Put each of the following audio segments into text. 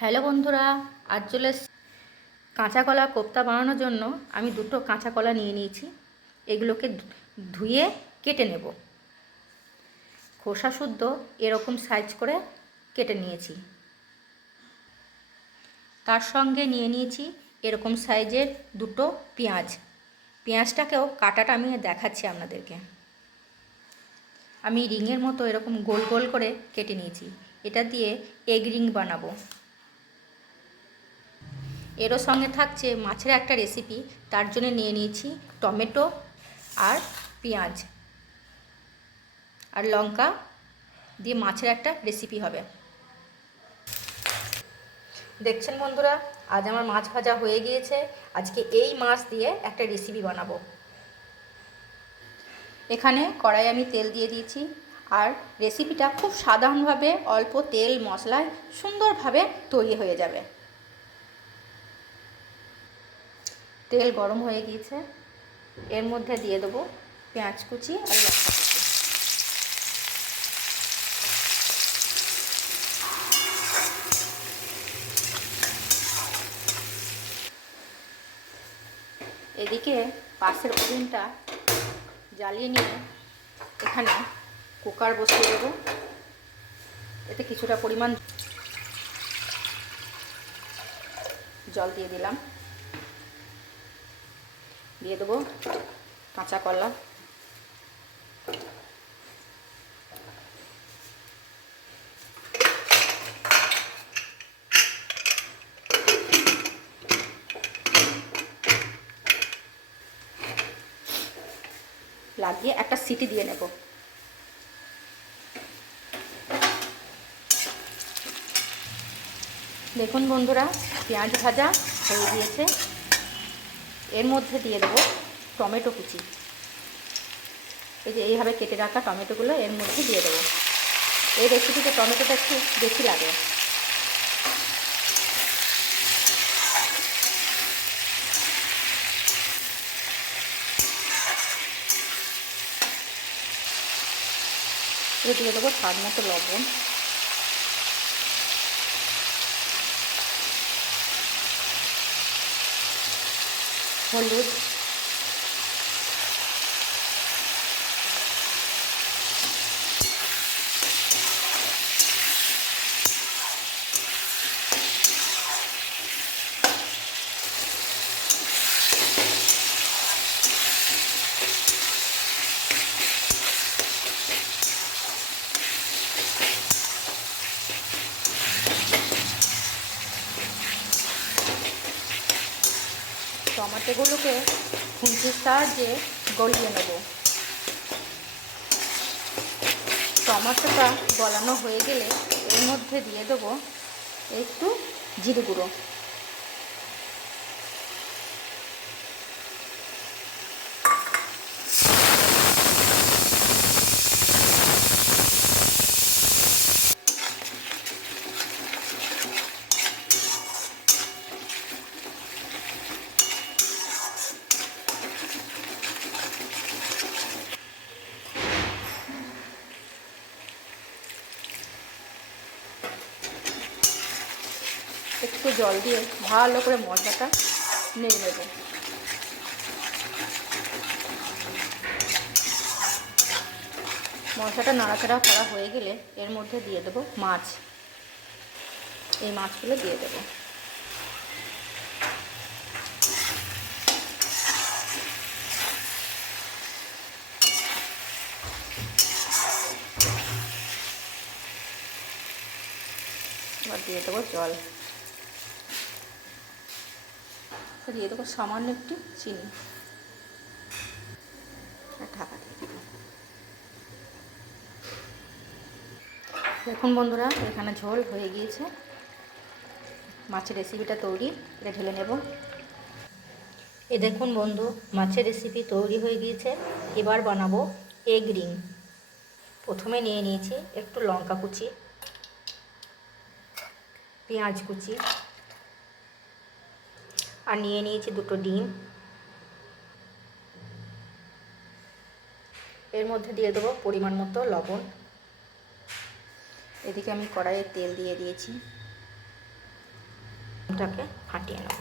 Hello বন্ধুরা, আজ চলে কাঁচা কলা কোপ্তা বানানোর জন্য আমি দুটো কাঁচা কলা নিয়ে নিয়েছি। এগুলোকে ধুয়ে কেটে নেব। খোসা শুদ্ধ এরকম সাইজ করে কেটে নিয়েছি। তার সঙ্গে নিয়ে নিয়েছি এরকম সাইজের দুটো পেঁয়াজ। পেঁয়াজটাকেও কাটাটা আমি দেখাচ্ছি আপনাদেরকে। আমি রিংয়ের মতো এরকম গোল গোল করে কেটে নিয়েছি। এটা দিয়ে এগ রিং বানাবো। এরও সঙ্গে থাকছে মাছের একটা রেসিপি, তার জন্য নিয়ে নিয়েছি টমেটো আর পেঁয়াজ আর লঙ্কা দিয়ে মাছের একটা রেসিপি হবে। দেখছেন বন্ধুরা, আজ আমার মাছ ভাজা হয়ে গিয়েছে। আজকে এই মাছ দিয়ে একটা রেসিপি বানাবো। এখানে কড়াই আমি তেল দিয়ে দিয়েছি, আর রেসিপিটা খুব সাধারণভাবে অল্প তেল মশলায় সুন্দরভাবে তৈরি হয়ে যাবে। তেল গরম হয়ে গিয়েছে, এর মধ্যে দিয়ে দেবো পেঁয়াজ কুচি আর লঙ্কা কুচি। এদিকে পাশের ওভেনটা জ্বালিয়ে নিয়ে এখানে কুকার বসিয়ে দেবো। এতে কিছুটা পরিমাণ জল দিয়ে দিলাম। দিয়ে দেবো কাঁচা কলা, লাগিয়ে একটা সিটি দিয়ে নেব। দেখুন বন্ধুরা, পেঁয়াজ ভাজা হয়ে গিয়েছে। এর মধ্যে দিয়ে দেবো টমেটো কুচি। এই যে এইভাবে কেটে রাখা টমেটোগুলো এর মধ্যে দিয়ে দেবো। এই রেসিপিতে টমেটোটা একটু বেশি লাগে। দিয়ে দেবো স্বাদ মতো লবণ, হলুদ, টমেটোগুলোকে খুন্তির সাহায্যে গলিয়ে নেব। টমেটোটা গলানো হয়ে গেলে এর মধ্যে দিয়ে দেবো একটু জিরে গুঁড়ো। একটু জল দিয়ে ভালো করে মশলাটা নেড়ে নেব। মশলাটা নাড়াচাড়া করা হয়ে গেলে এর মধ্যে দিয়ে দেবো মাছ। এই মাছগুলো দিয়ে দেবো। এবার দিয়ে দেবো জল, দিয়ে দেবো সামান্য একটু চিনি, ঢাকা দিয়ে দেবো। দেখুন বন্ধুরা, এখানে ঝোল হয়ে গিয়েছে। মাছের রেসিপিটা তৈরি, এটা ঢেলে নেব। এ দেখুন বন্ধু, মাছের রেসিপি তৈরি হয়ে গিয়েছে। এবার বানাবো এগ রিং। প্রথমে নিয়ে নিয়েছি একটু লঙ্কা কুচি, পেঁয়াজ কুচি, আর নিয়ে নিয়েছি দুটো ডিম। এর মধ্যে দিয়ে দেবো পরিমাণ মতো লবণ। এদিকে আমি কড়াইয়ে তেল দিয়ে দিয়েছি। মাছটাকে ফাটিয়ে নেব।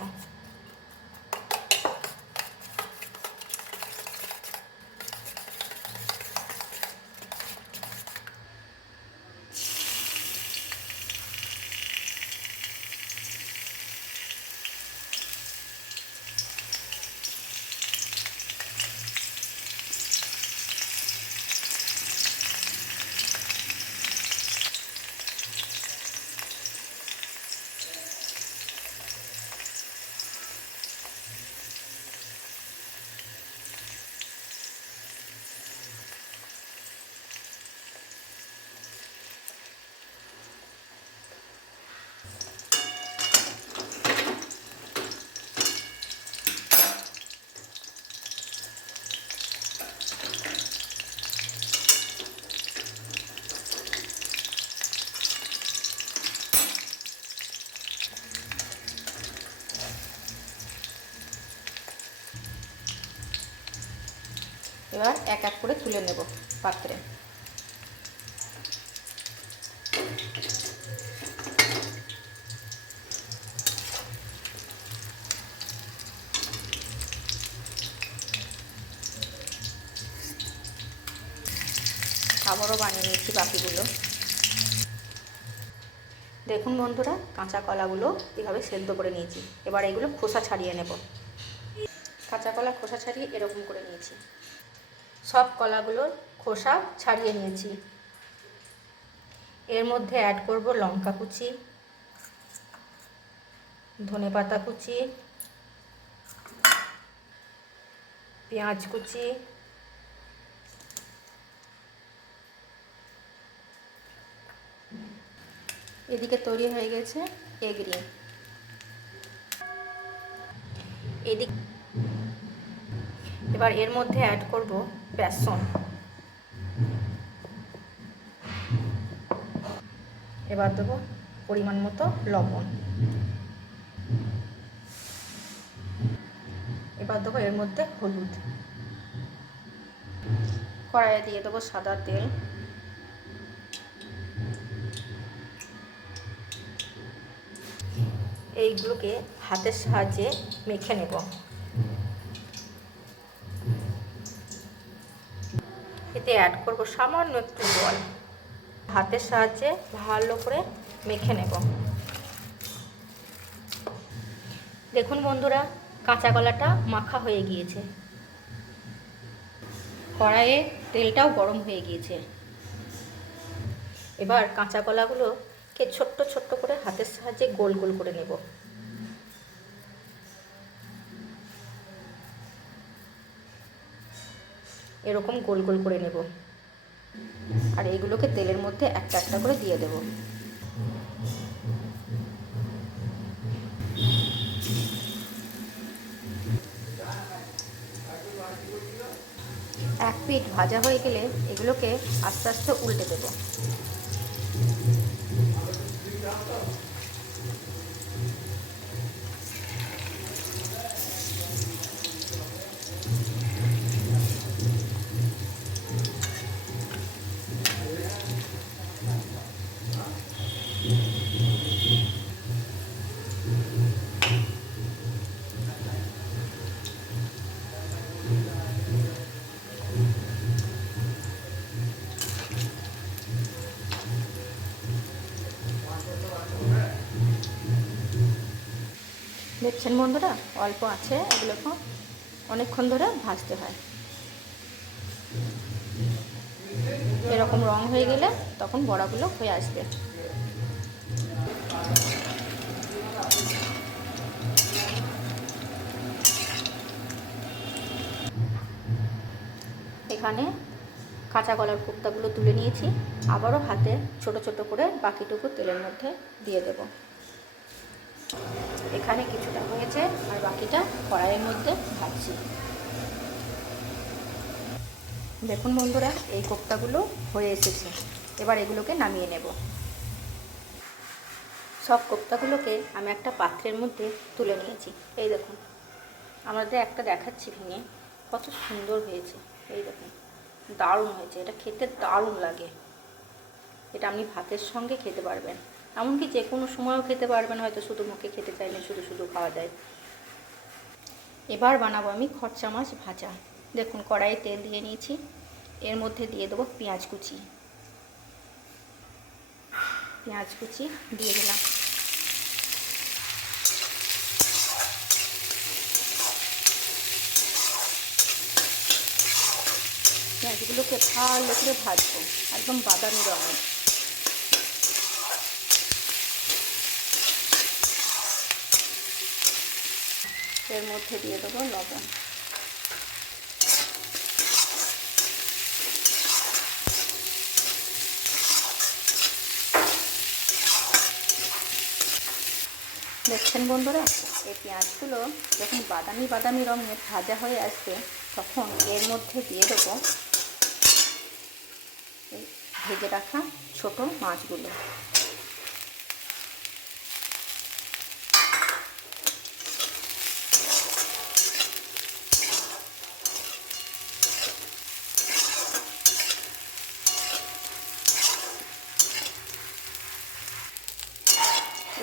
এবার এক এক করে তুলে নেব পাত্রে। আবারও বানিয়ে নিয়েছি বাকিগুলো। দেখুন বন্ধুরা, কাঁচা কলাগুলো এভাবে সেদ্ধ করে নিয়েছি। এবার এগুলো খোসা ছাড়িয়ে নেব। কাঁচা কলা খোসা ছাড়িয়ে এরকম করে নিয়েছি। সব কলাগুলোর খোসা ছাড়িয়ে নিয়েছি। এর মধ্যে অ্যাড করব লঙ্কা কুচি, ধনেপাতা কুচি, পেঁয়াজ কুচি, এদিকে তৈরি হয়ে গেছে এগ রিং। এদিক এবার এর মধ্যে অ্যাড করব বেসন। এবার দেবো পরিমাণ মতো লবণ। এবার দেবো এর মধ্যে হলুদ। কড়াইয়ে দিয়ে দেবো সাদা তেল। এইগুলোকে হাতের সাহায্যে মেখে নেব। এতে অ্যাড করব সামান্য একটু জল। হাতের সাহায্যে ভালো করে মেখে নেব। দেখুন বন্ধুরা, কাঁচা কলাটা মাখা হয়ে গিয়েছে। কড়াইয়ে তেলটাও গরম হয়ে গিয়েছে। এবার কাঁচা কলাগুলোকে ছোট্ট ছোট্ট করে হাতের সাহায্যে গোল গোল করে নেব। এরকম গোল গোল করে নেব। আর এইগুলোকে তেলের মধ্যে একটা একটা করে দিয়ে দেব। এক পিঠ ভাজা হয়ে গেলে এগুলোকে আস্তে আস্তে উল্টে দেব। দেখছেন বন্ধুরা, অল্প আছে, এগুলোকে অনেকক্ষণ ধরে ভাজতে হয়। এরকম রং হয়ে গেলে তখন বড়াগুলো হয়ে আসবে। এখানে কাঁচা কলার কোপ্তাগুলো তুলে নিয়েছি। আবারও হাতে ছোট ছোট করে বাকিটুকু তেলের মধ্যে দিয়ে দেব। এখানে কিছুটা হয়েছে আর বাকিটা কড়াইয়ের মধ্যে ভাজছি। দেখুন বন্ধুরা, এই কোপ্তাগুলো হয়ে এসেছে। এবার এগুলোকে নামিয়ে নেব। সব কোপ্তাগুলোকে আমি একটা পাত্রের মধ্যে তুলে নিয়েছি। এই দেখুন, আমাদের একটা দেখাচ্ছি ভেঙে, কত সুন্দর হয়েছে। এই দেখুন, দারুণ হয়েছে। এটা খেতে দারুণ লাগে। এটা আপনি ভাতের সঙ্গে খেতে পারবেন। এমনকি যে কোনো সময়ও খেতে পারবেন, হয়তো শুধু মুখে খেতে চাইলে শুধু শুধু খাওয়া যায়। এবার বানাবো আমি খরচা মাছ ভাজা। দেখুন কড়াইয়ে তেল দিয়ে নিয়েছি, এর মধ্যে দিয়ে দেবো পেঁয়াজ কুচি। পেঁয়াজ কুচি দিয়ে দিলাম। পেঁয়াজগুলোকে ভালো করে ভাজবো, একদম বাদামি রঙের। এর মধ্যে দিয়ে দেবো লবণ। দেখছেন বন্ধুরা, এই পেঁয়াজগুলো যখন বাদামি বাদামি রঙের ভাজা হয়ে আসবে, তখন এর মধ্যে দিয়ে দেবো এই ভেজে রাখা ছোট মাছগুলো।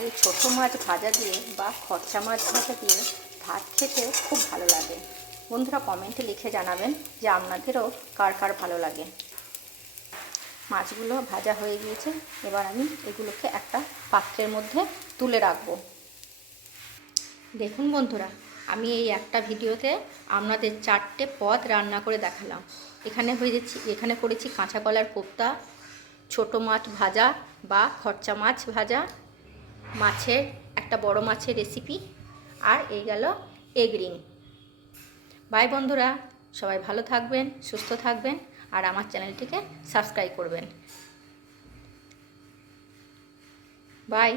এই ছোটো মাছ ভাজা দিয়ে বা খরচা মাছ ভাজা দিয়ে ভাত খেতে খুব ভালো লাগে। বন্ধুরা কমেন্টে লিখে জানাবেন যে আপনাদেরও কার কার ভালো লাগে। মাছগুলো ভাজা হয়ে গিয়েছে, এবার আমি এগুলোকে একটা পাত্রের মধ্যে তুলে রাখবো। দেখুন বন্ধুরা, আমি এই একটা ভিডিওতে আপনাদের 4টে পদ রান্না করে দেখালাম। এখানে করেছি কাঁচা কলার কোপ্তা, ছোটো মাছ ভাজা বা খরচা মাছ ভাজা, মাছের একটা বড় মাছের রেসিপি, আর এই গেল এগ রিং। বাই বন্ধুরা, সবাই ভালো থাকবেন, সুস্থ থাকবেন, আর আমার চ্যানেলটিকে সাবস্ক্রাইব করবেন। বাই।